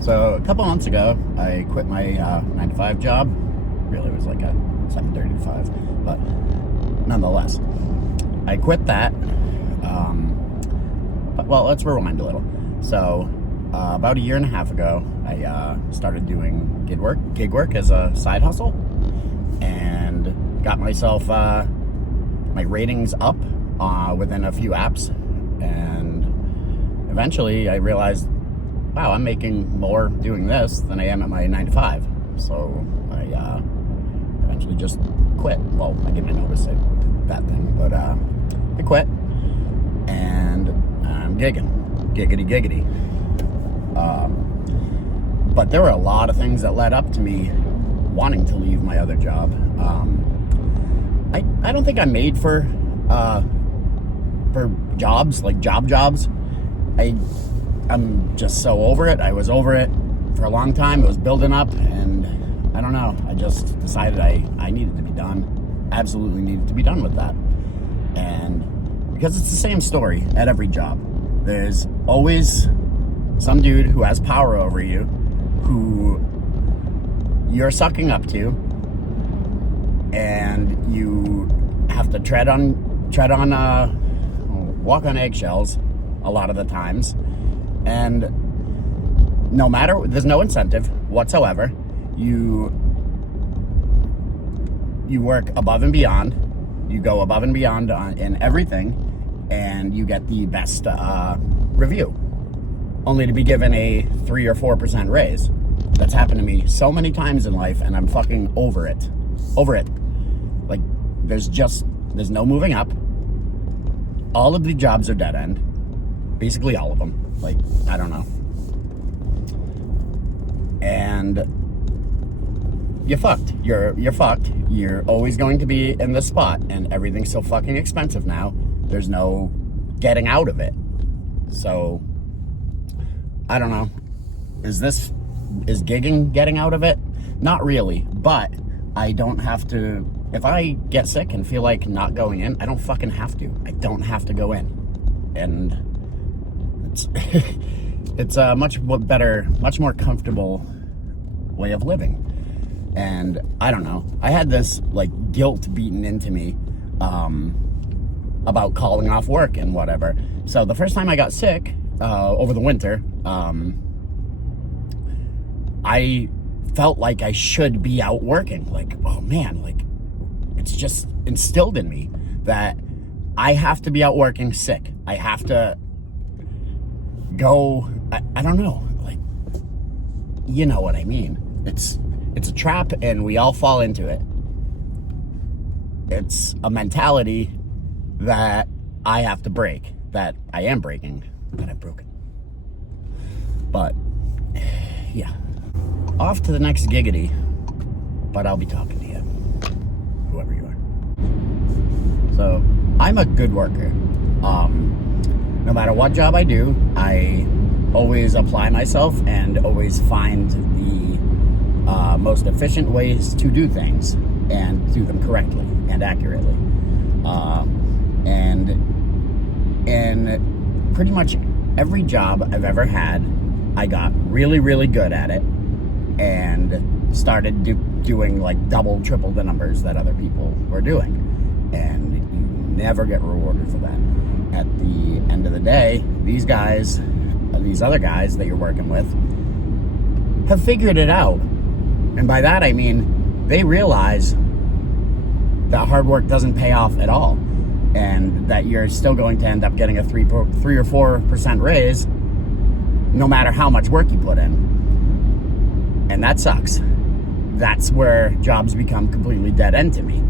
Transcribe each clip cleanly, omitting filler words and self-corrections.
So a couple months ago, I quit my 9 to 5 job. Really, it was like a 7:30 to 5, but nonetheless, I quit that. But, well, let's rewind a little. So about a year and a half ago, I started doing gig work as a side hustle, and got myself my ratings up within a few apps, and eventually I realized, wow, I'm making more doing this than I am at my 9 to 5. So I eventually just quit. Well, I gave my notice, that thing, but I quit, and I'm giggity. But there were a lot of things that led up to me wanting to leave my other job. I don't think I'm made for jobs, like jobs. I'm just so over it. I was over it for a long time. It was building up, and I don't know. I just decided I needed to be done. Absolutely needed to be done with that. And because it's the same story at every job. There's always some dude who has power over you, who you're sucking up to, and you have to walk on eggshells a lot of the times. And there's no incentive whatsoever. You work above and beyond. You go above and beyond in everything, and you get the best review, only to be given a 3 or 4% raise. That's happened to me so many times in life, and I'm fucking over it. Like, there's no moving up. All of the jobs are dead end. Basically all of them. Like, I don't know. And you're fucked. You're fucked. You're always going to be in this spot, and everything's so fucking expensive now. There's no getting out of it. So, I don't know. Is gigging getting out of it? Not really, but I don't have to. If I get sick and feel like not going in, I don't fucking have to. I don't have to go in. And it's a much better, much more comfortable way of living. And I don't know. I had this like guilt beaten into me about calling off work and whatever. So the first time I got sick over the winter, I felt like I should be out working. Like, oh man, like it's just instilled in me that I have to be out working sick. I have to go, I don't know, like, you know what I mean. It's a trap, and we all fall into it. It's a mentality that I have to break, that I am breaking, that I've broken. But, yeah. Off to the next giggity, but I'll be talking to you, whoever you are. So, I'm a good worker. No matter what job I do, I always apply myself and always find the most efficient ways to do things and do them correctly and accurately. And in pretty much every job I've ever had, I got really, really good at it and started doing like double, triple the numbers that other people were doing. And you never get rewarded for that. At the end of the day, these other guys that you're working with have figured it out. And by that I mean they realize that hard work doesn't pay off at all, and that you're still going to end up getting a 3 or 4% raise no matter how much work you put in. And that sucks. That's where jobs become completely dead end to me.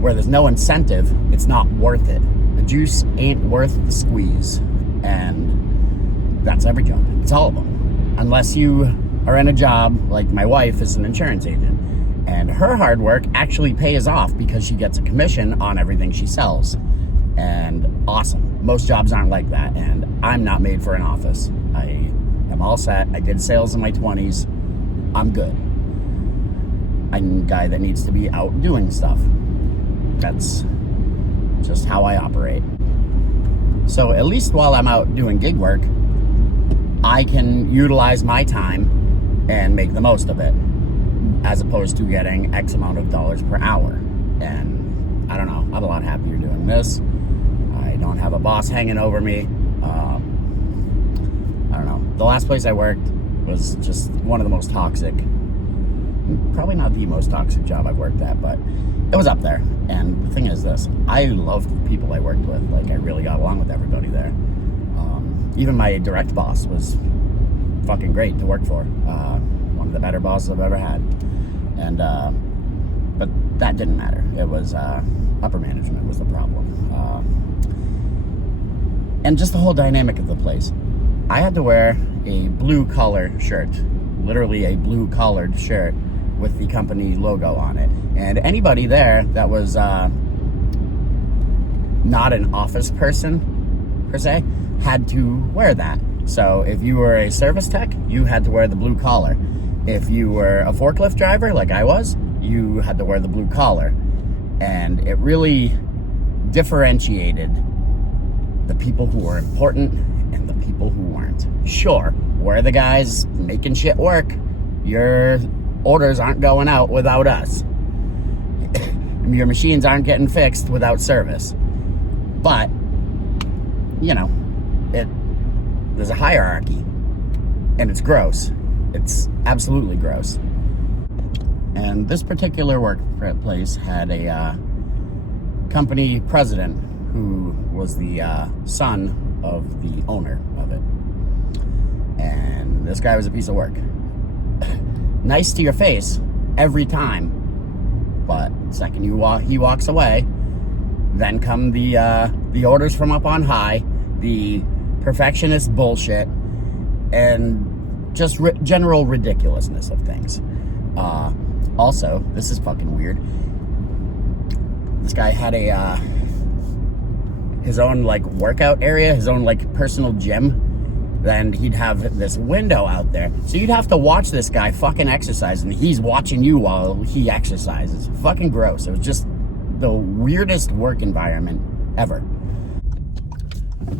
Where there's no incentive, it's not worth it. The juice ain't worth the squeeze. And that's every job. It's all of them. Unless you are in a job like my wife is an insurance agent, and her hard work actually pays off because she gets a commission on everything she sells. And awesome. Most jobs aren't like that, and I'm not made for an office. I am all set. I did sales in my 20s. I'm good. I'm a guy that needs to be out doing stuff. That's just how I operate. So at least while I'm out doing gig work, I can utilize my time and make the most of it, as opposed to getting X amount of dollars per hour. And I don't know, I'm a lot happier doing this. I don't have a boss hanging over me. I don't know. The last place I worked was just one of the most toxic, probably not the most toxic job I've worked at, but it was up there. And the thing is this, I loved the people I worked with. Like, I really got along with everybody there. Even my direct boss was fucking great to work for. One of the better bosses I've ever had. And, but that didn't matter. It was, upper management was the problem. And just the whole dynamic of the place. I had to wear a blue collar shirt, literally a blue collared shirt with the company logo on it. And anybody there that was not an office person, per se, had to wear that. So if you were a service tech, you had to wear the blue collar. If you were a forklift driver, like I was, you had to wear the blue collar. And it really differentiated the people who were important and the people who weren't. Sure, we're the guys making shit work. Your orders aren't going out without us. Your machines aren't getting fixed without service. But, you know, there's a hierarchy, and it's gross. It's absolutely gross. And this particular workplace had a company president who was the son of the owner of it. And this guy was a piece of work. Nice to your face every time, but the second he walks away, then come the orders from up on high, the perfectionist bullshit, and just general ridiculousness of things. Also, this is fucking weird. This guy had his own like workout area, his own like personal gym. Then he'd have this window out there, so you'd have to watch this guy fucking exercise, and he's watching you while he exercises. Fucking gross. It was just the weirdest work environment ever.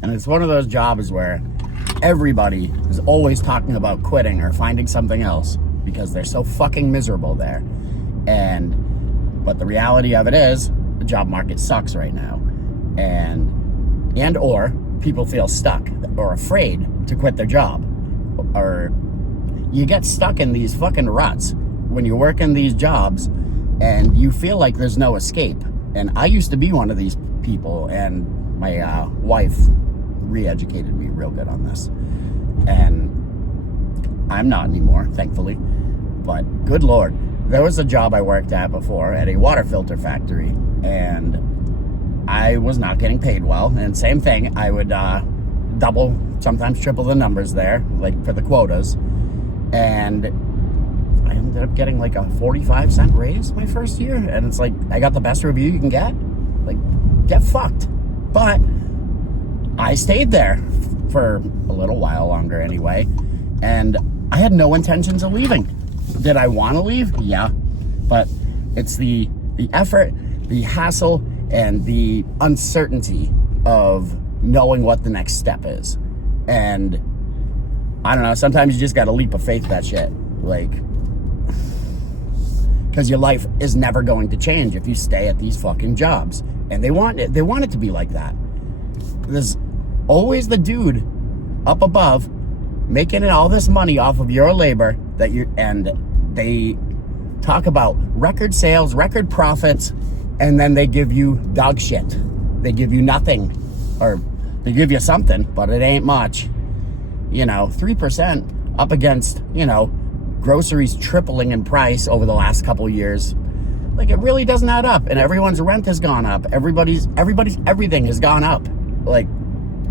And it's one of those jobs where everybody is always talking about quitting or finding something else because they're so fucking miserable there. But the reality of it is, the job market sucks right now. Or people feel stuck or afraid to quit their job. Or you get stuck in these fucking ruts when you work in these jobs and you feel like there's no escape. And I used to be one of these people, and my wife re-educated me real good on this. And I'm not anymore, thankfully. But good Lord, there was a job I worked at before at a water filter factory, and I was not getting paid well. And same thing, I would double, sometimes triple the numbers there, like for the quotas. And I ended up getting like a 45-cent raise my first year. And it's like, I got the best review you can get. Like, get fucked. But I stayed there for a little while longer anyway. And I had no intentions of leaving. Did I want to leave? Yeah. But it's the effort, the hassle, and the uncertainty of knowing what the next step is. And I don't know, sometimes you just got to leap of faith that shit. Like, because your life is never going to change if you stay at these fucking jobs. And they want it to be like that. There's always the dude up above making all this money off of your labor and they talk about record sales, record profits, and then they give you dog shit. They give you nothing, or they give you something, but it ain't much. 3% up against, groceries tripling in price over the last couple years. Like, it really doesn't add up. And everyone's rent has gone up. Everybody's everything has gone up. Like,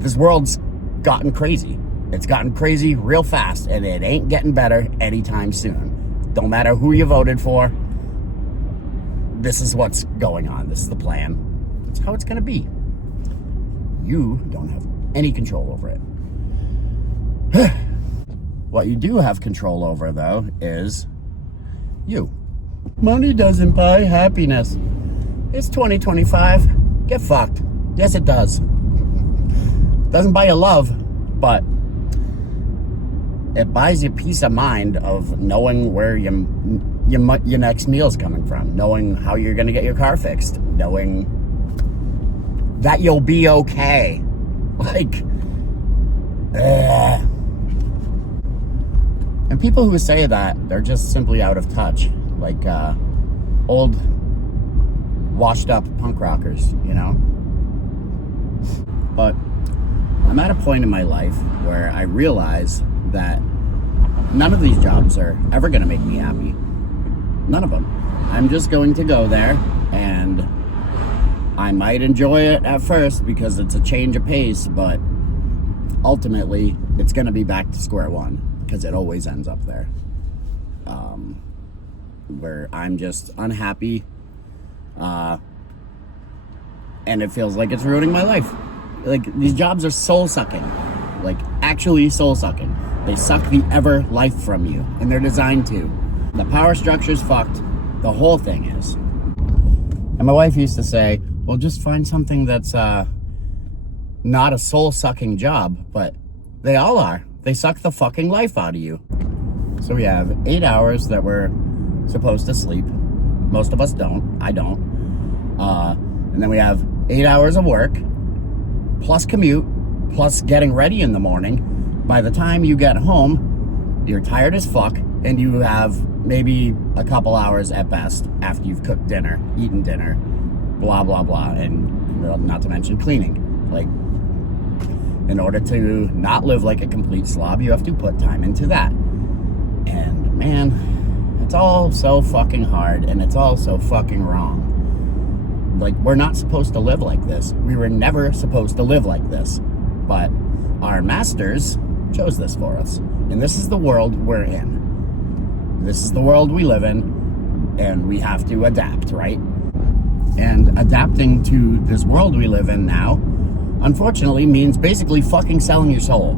this world's gotten crazy. It's gotten crazy real fast, and it ain't getting better anytime soon. Don't matter who you voted for. This is what's going on. This is the plan. That's how it's going to be. You don't have any control over it. What you do have control over, though, is you. Money doesn't buy happiness. It's 2025. Get fucked. Yes, it does. Doesn't buy you love, but it buys you peace of mind of knowing where your next meal's coming from, knowing how you're going to get your car fixed, knowing that you'll be okay. Like, and people who say that, they're just simply out of touch. Like, old, washed up punk rockers, you know? But I'm at a point in my life where I realize that none of these jobs are ever going to make me happy. None of them. I'm just going to go there, and I might enjoy it at first because it's a change of pace, but ultimately it's going to be back to square one, because it always ends up there. Where I'm just unhappy, and it feels like it's ruining my life. Like, these jobs are soul-sucking. Like, actually soul-sucking. They suck the ever life from you, and they're designed to. The power structure's fucked. The whole thing is. And my wife used to say, well, just find something that's not a soul-sucking job, but they all are. They suck the fucking life out of you. So we have 8 hours that we're supposed to sleep. Most of us don't. I don't. And then we have 8 hours of work, plus commute, plus getting ready in the morning. By the time you get home, you're tired as fuck, and you have maybe a couple hours at best after you've cooked dinner, eaten dinner, blah, blah, blah, and not to mention cleaning. Like, in order to not live like a complete slob, you have to put time into that. And man, it's all so fucking hard, and it's all so fucking wrong. Like, we're not supposed to live like this. We were never supposed to live like this. But our masters chose this for us. And this is the world we're in. This is the world we live in, and we have to adapt, right? And adapting to this world we live in now, unfortunately, means basically fucking selling your soul.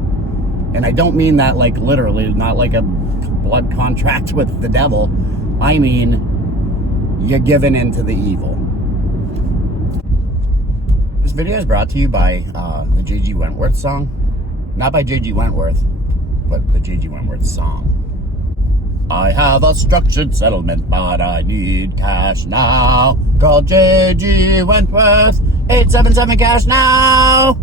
And I don't mean that like literally, not like a blood contract with the devil. I mean, you're giving in to the evil. This video is brought to you by the J.G. Wentworth song. Not by J.G. Wentworth, but the J.G. Wentworth song. I have a structured settlement, but I need cash now. Call J.G. Wentworth, 877 cash now.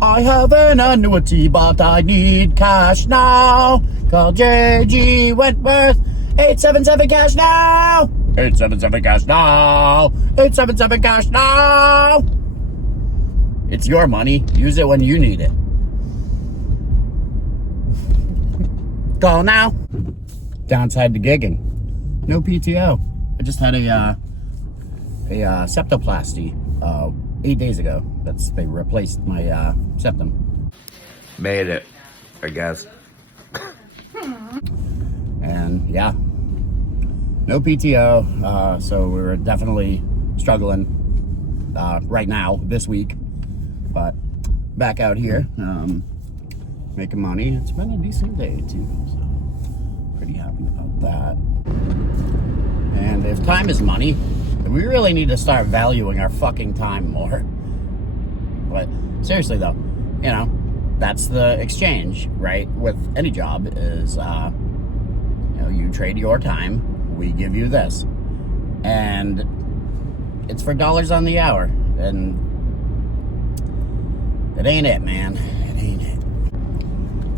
I have an annuity, but I need cash now. Call J.G. Wentworth, 877 cash now. 877 cash now. 877 cash now. It's your money. Use it when you need it. Call now. Downside to gigging: no PTO. I just had a septoplasty 8 days ago. They replaced my septum. Made it, I guess. And yeah, no PTO. So we were definitely struggling right now this week, but back out here making money. It's been a decent day too, so pretty happy about that. And if time is money, we really need to start valuing our fucking time more. But seriously though, you know, that's the exchange, right? With any job is, you know, you trade your time, we give you this. And it's for dollars on the hour. And it ain't it, man. It ain't it.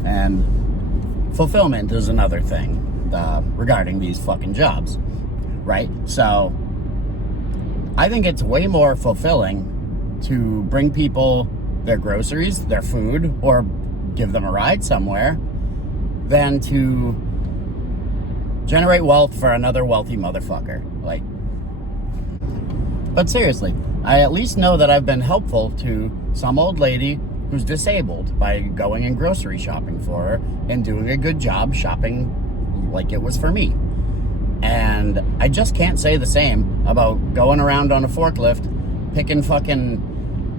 And fulfillment is another thing regarding these fucking jobs, right? So I think it's way more fulfilling to bring people their groceries, their food, or give them a ride somewhere than to generate wealth for another wealthy motherfucker. Like, but seriously, I at least know that I've been helpful to some old lady who's disabled by going and grocery shopping for her and doing a good job shopping like it was for me. And I just can't say the same about going around on a forklift picking fucking,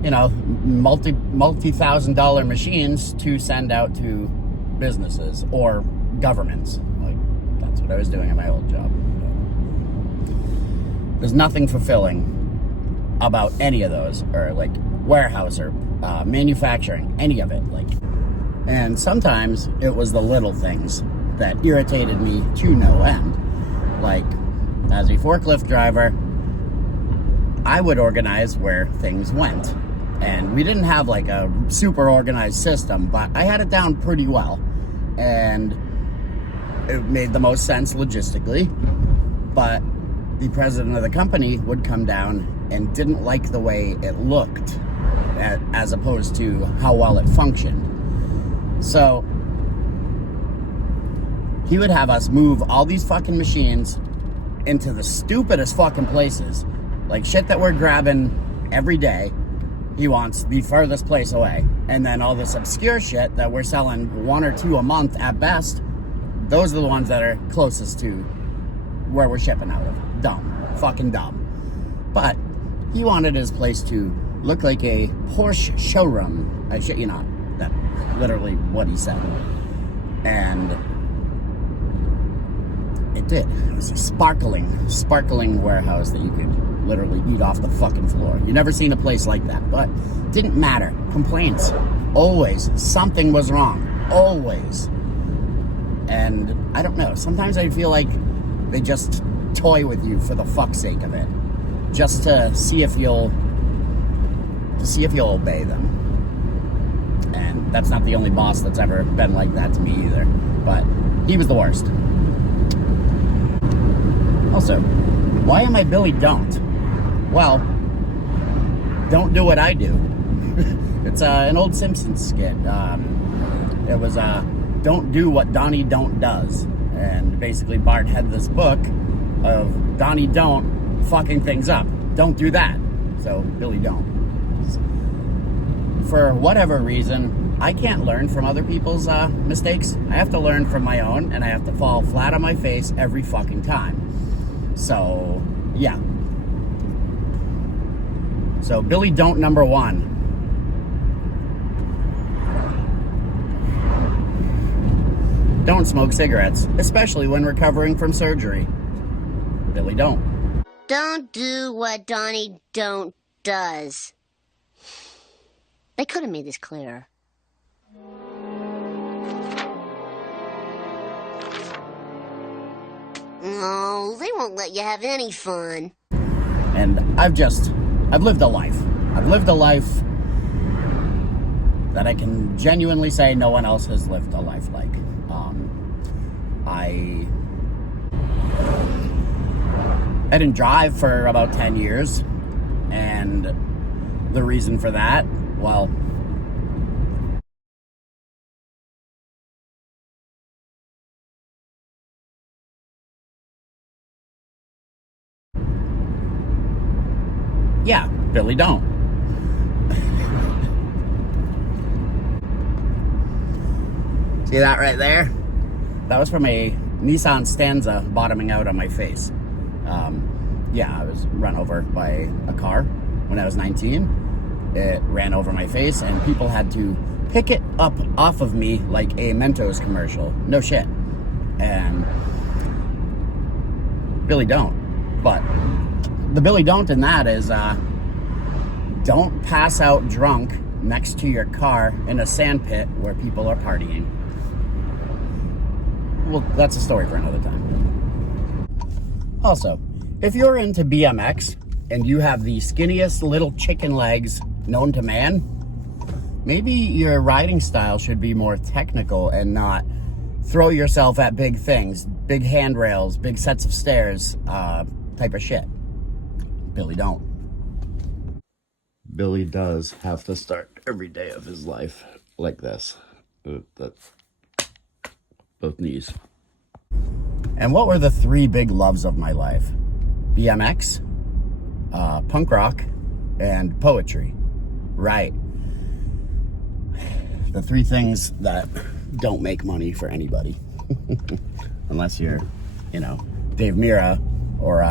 you know, multi-thousand-dollar machines to send out to businesses or governments. Like, that's what I was doing at my old job. There's nothing fulfilling about any of those, or like warehouse or manufacturing, any of it. And sometimes it was the little things that irritated me to no end. Like, as a forklift driver, I would organize where things went. And we didn't have like a super organized system, but I had it down pretty well. And it made the most sense logistically. But the president of the company would come down and didn't like the way it looked as opposed to how well it functioned. So he would have us move all these fucking machines into the stupidest fucking places. Like shit that we're grabbing every day, he wants the furthest place away. And then all this obscure shit that we're selling 1 or 2 a month at best, those are the ones that are closest to where we're shipping out of. Dumb. Fucking dumb. But he wanted his place to look like a Porsche showroom. I shit you not. That's literally what he said. And it did. It was a sparkling warehouse that you could literally eat off the fucking floor. You never seen a place like that. But didn't matter. Complaints. Always. Something was wrong. Always. And I don't know. Sometimes I feel like they just toy with you for the fuck's sake of it. Just to see if you'll obey them. And that's not the only boss that's ever been like that to me either. But he was the worst. Also, why am I Billy Don't? Well, don't do what I do. It's an old Simpsons skit. It was don't do what Donnie Don't does. And basically Bart had this book of Donnie Don't fucking things up. Don't do that. So Billy Don't. For whatever reason, I can't learn from other people's mistakes. I have to learn from my own, and I have to fall flat on my face every fucking time. So, yeah. So, Billy Don't number 1. Don't smoke cigarettes, especially when recovering from surgery. Billy Don't. Don't do what Donnie Don't does. They could have made this clearer. No, they won't let you have any fun. And I've lived a life. I've lived a life that I can genuinely say no one else has lived a life like. I didn't drive for about 10 years, and the reason for that, well, yeah, Billy Don't. See that right there? That was from a Nissan Stanza bottoming out on my face. Yeah, I was run over by a car when I was 19. It ran over my face, and people had to pick it up off of me like a Mentos commercial. No shit. And Billy Don't. But the Billy Don't in that is don't pass out drunk next to your car in a sand pit where people are partying. Well, that's a story for another time. Also, if you're into BMX and you have the skinniest little chicken legs known to man, maybe your riding style should be more technical and not throw yourself at big things, big handrails, big sets of stairs, type of shit. Billy Don't. Billy does have to start every day of his life like this. Both knees. And what were the 3 big loves of my life? BMX, punk rock, and poetry. Right. The 3 things that don't make money for anybody. Unless you're, Dave Mirra or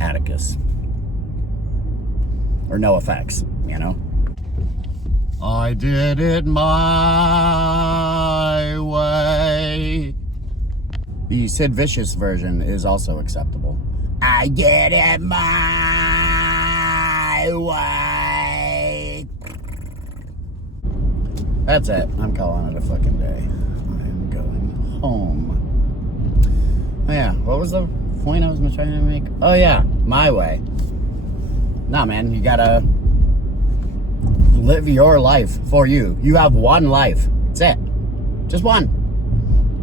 Atticus. Or NoFX, I did it my way. The Sid Vicious version is also acceptable. I did it my way. That's it. I'm calling it a fucking day. I'm going home. Oh yeah, what was the point I was trying to make? Oh yeah, my way. Nah, man, you gotta live your life for you. You have one life. That's it. Just one.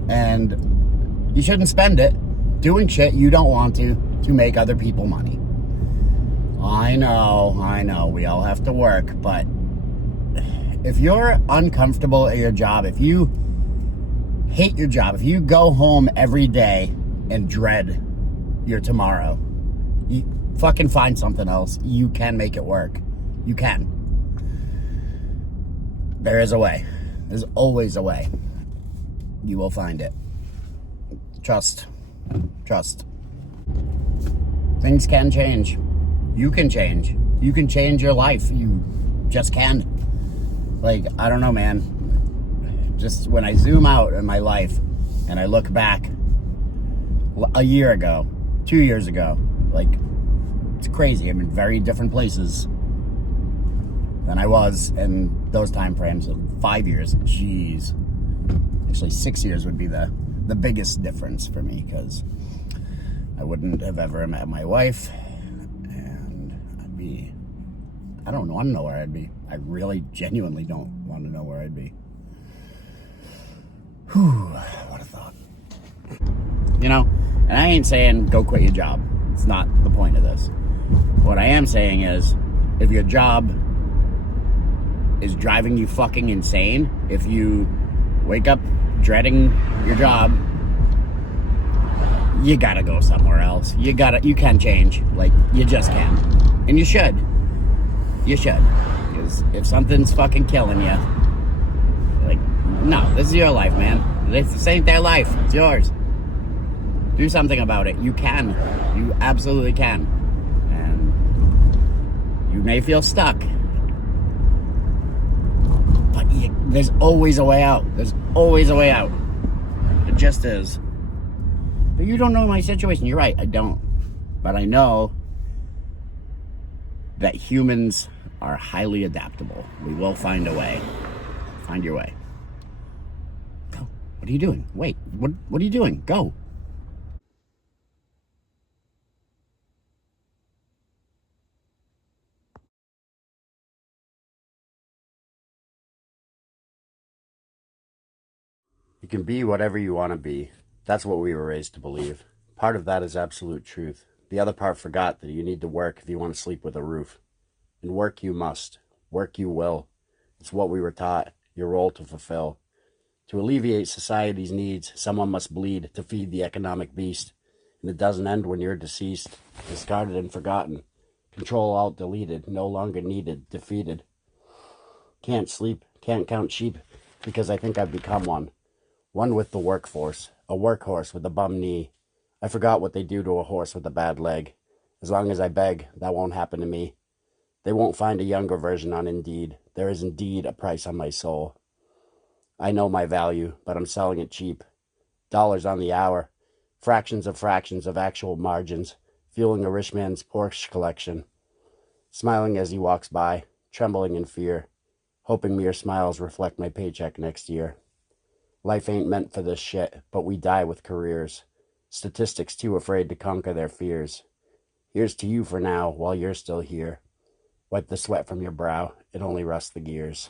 And you shouldn't spend it doing shit you don't want to make other people money. I know, we all have to work, but if you're uncomfortable at your job, if you hate your job, if you go home every day and dread your tomorrow, you fucking find something else. You can make it work. You can. There is a way. There's always a way. You will find it. Trust. Things can change. You can change. You can change your life. You just can. Like, I don't know, man. Just when I zoom out in my life and I look back a year ago, 2 years ago, like, it's crazy. I'm in very different places than I was in those time frames of 5 years. Jeez. Actually, 6 years would be the biggest difference for me, because I wouldn't have ever met my wife, and I don't want to know where I'd be. I really genuinely don't want to know where I'd be. Whew, what a thought. You know, and I ain't saying go quit your job. It's not the point of this. What I am saying is, if your job is driving you fucking insane, if you wake up dreading your job, you gotta go somewhere else. You can change. Like, you just can. And you should. You should. Because if something's fucking killing you, like, no, this is your life, man. This ain't their life. It's yours. Do something about it. You can. You absolutely can. And you may feel stuck, but there's always a way out. There's always a way out. It just is. But you don't know my situation. You're right, I don't. But I know that humans are highly adaptable. We will find a way. Find your way. Go. What are you doing? Wait, what are you doing? Go. You can be whatever you want to be. That's what we were raised to believe. Part of that is absolute truth. The other part forgot that you need to work if you want to sleep with a roof. And work you must. Work you will. It's what we were taught, your role to fulfill. To alleviate society's needs, someone must bleed to feed the economic beast. And it doesn't end when you're deceased, discarded and forgotten. Control Alt deleted, no longer needed, defeated. Can't sleep, can't count sheep, because I think I've become one. One with the workforce, a workhorse with a bum knee. I forgot what they do to a horse with a bad leg. As long as I beg, that won't happen to me. They won't find a younger version on Indeed. There is indeed a price on my soul. I know my value, but I'm selling it cheap. Dollars on the hour. Fractions of actual margins, fueling a rich man's Porsche collection. Smiling as he walks by, trembling in fear, hoping mere smiles reflect my paycheck next year. Life ain't meant for this shit, but we die with careers. Statistics too afraid to conquer their fears. Here's to you for now, while you're still here. Wipe the sweat from your brow, it only rusts the gears.